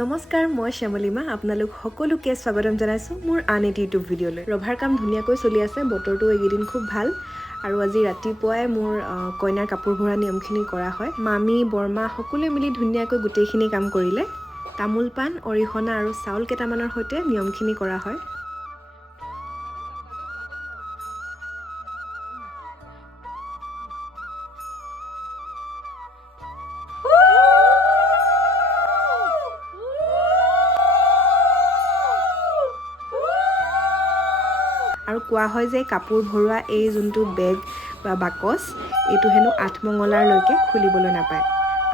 নমস্কাৰ, মই শ্যামলিমা। আপোনালোক সকলোকে স্বাগতম জনাইছোঁ মোৰ আন এটি ইউটিউব ভিডিঅ'লৈ। ৰভাৰ কাম ধুনীয়াকৈ চলি আছে, বতৰটো এইকেইদিন খুব ভাল। আৰু আজি ৰাতিপুৱাই মোৰ কইনাৰ কাপোৰ ভৰা নিয়মখিনি কৰা হয়। মামী বৰমা সকলোৱে মিলি ধুনীয়াকৈ গোটেইখিনি কাম কৰিলে। তামোল পাণ, অৰিহণা আৰু চাউল কেইটামানৰ সৈতে নিয়মখিনি কৰা হয়। আৰু কোৱা হয় যে কাপোৰ ভৰোৱা এই যোনটো বেগ বা বাকচ, এইটো হেনো আঠমঙলাৰলৈকে খুলিবলৈ নাপায়।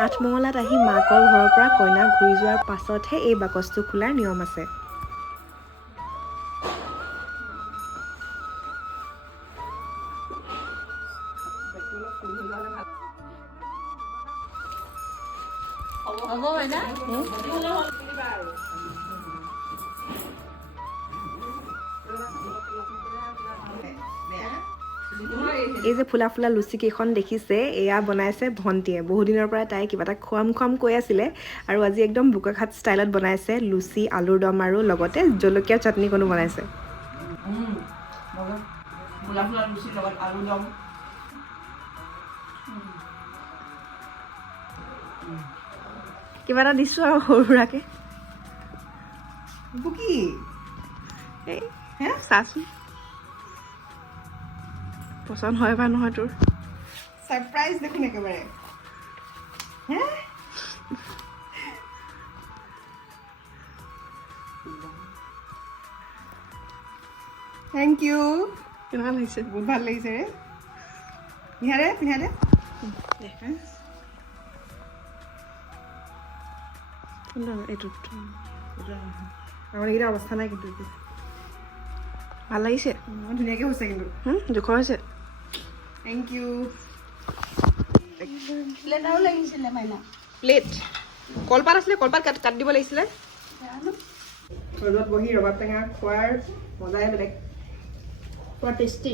আঠমঙলাত আহি মাকৰ ঘৰৰ পৰা কইনা ঘূৰি যোৱাৰ পাছতহে এই বাকচটো খোলাৰ নিয়ম আছে। এই যে ফুলা ফুলা লুচি কেইখন দেখিছে, এয়া বনাইছে ভণ্টিয়ে। বহুদিনৰ পৰা তাই কিবা এটা খুৱাম কৈ আছিলে, আৰু আজি একদম বোকাখাট ষ্টাইলত বনাইছে। লুচি, আলুৰ দম আৰু লগতে জলকীয়া চাটনিকণো বনাইছে। কিবা এটা দিছোঁ আৰু সৰু সুৰাকে। এই চাচোন পচন্দ হয় বা নহয় তোৰ। সাৰপ্ৰাইজ দেখুন একেবাৰে। হ্যাঁ থ্যাংক ইউ। কেনেকুৱা লাগিছে? বহুত ভাল লাগিছে ৰে। পিন্ধাৰে পিন্ধাৰে। এইটোত আমাৰ এইকেইটা অৱস্থা নাই কিন্তু ভাল লাগিছে, ধুনীয়াকৈ হৈছে কিন্তু। জোখৰ হৈছে। Thank U. প্লেটাও লাগিছিলে মাইনা। প্লেট কলপাত আছিলে, কলপাত কাট দিব লাগিছিলে। ৰ'দত বহি ৰবাব টেঙা খোৱাৰ মজাই বেলেগ। বৰ টেষ্টি।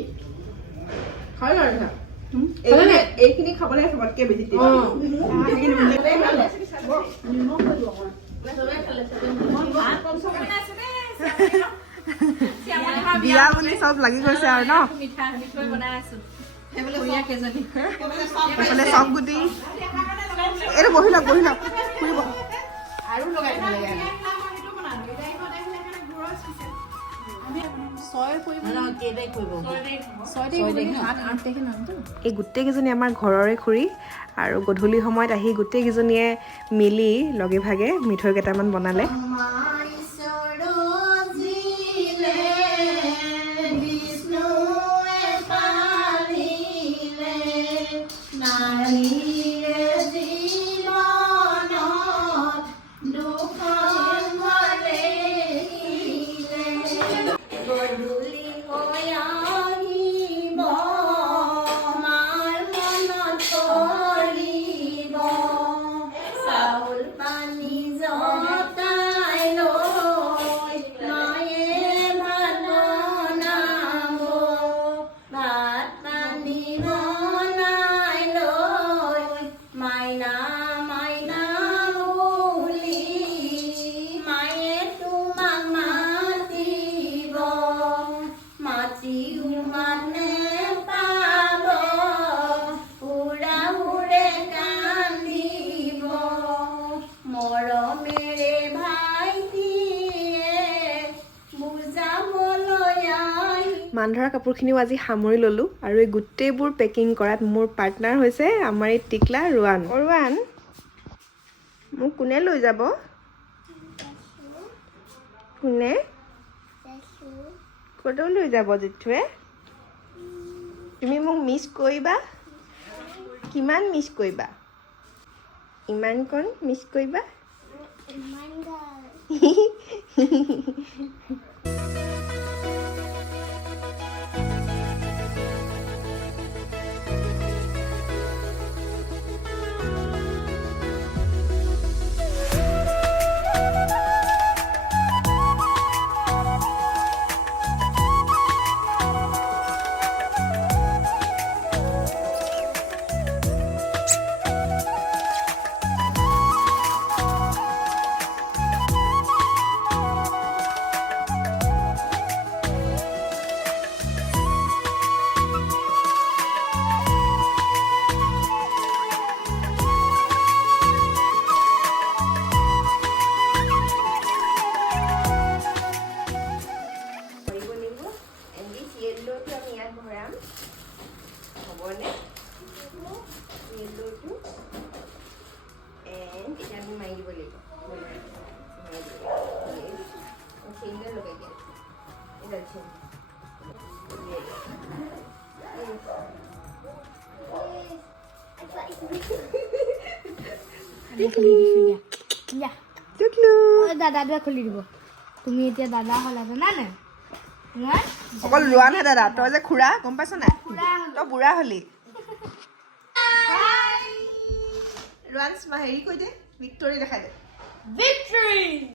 খাই আৰু এইখিনি খাবলৈ চবতকৈ বেছি বিয়া বুলি চব লাগি গৈছে আৰু ন। এইফালে চব গুটি। এইটো বহি লওক ফুৰিব। এই গোটেইকেইজনী আমাৰ ঘৰৰে খুৰী, আৰু গধূলি সময়ত আহি গোটেইকেইজনীয়ে মিলি লগে ভাগে মিঠৈ কেইটামান বনালে। মান ধৰা কাপোৰখিনিও আজি সামৰি ল'লোঁ, আৰু এই গোটেইবোৰ পেকিং কৰাত মোৰ পাৰ্টনাৰ হৈছে আমাৰ এই টিকলা ৰোৱান। ৰোৱান, মোক কোনে লৈ যাব? কোনে ক'তো লৈ যাব জিঠুৱে? তুমি মোক মিছ কৰিবা? কিমান মিছ কৰিবা? ইমানকণ মিছ কৰিবা? খুলি দিছোঁ দিয়া দিয়া টুকলু দাদাটোৱে খুলি দিব তুমি এতিয়া দাদা হ'লা জানা নাই মই অকল ৰোৱানহে দাদা তই যে খুৰা গম পাইছ নাই তই বুঢ়া হলি ৰোৱান হেৰি কৈ দে ভিক্টৰী দেখাই দে ভিক্টৰী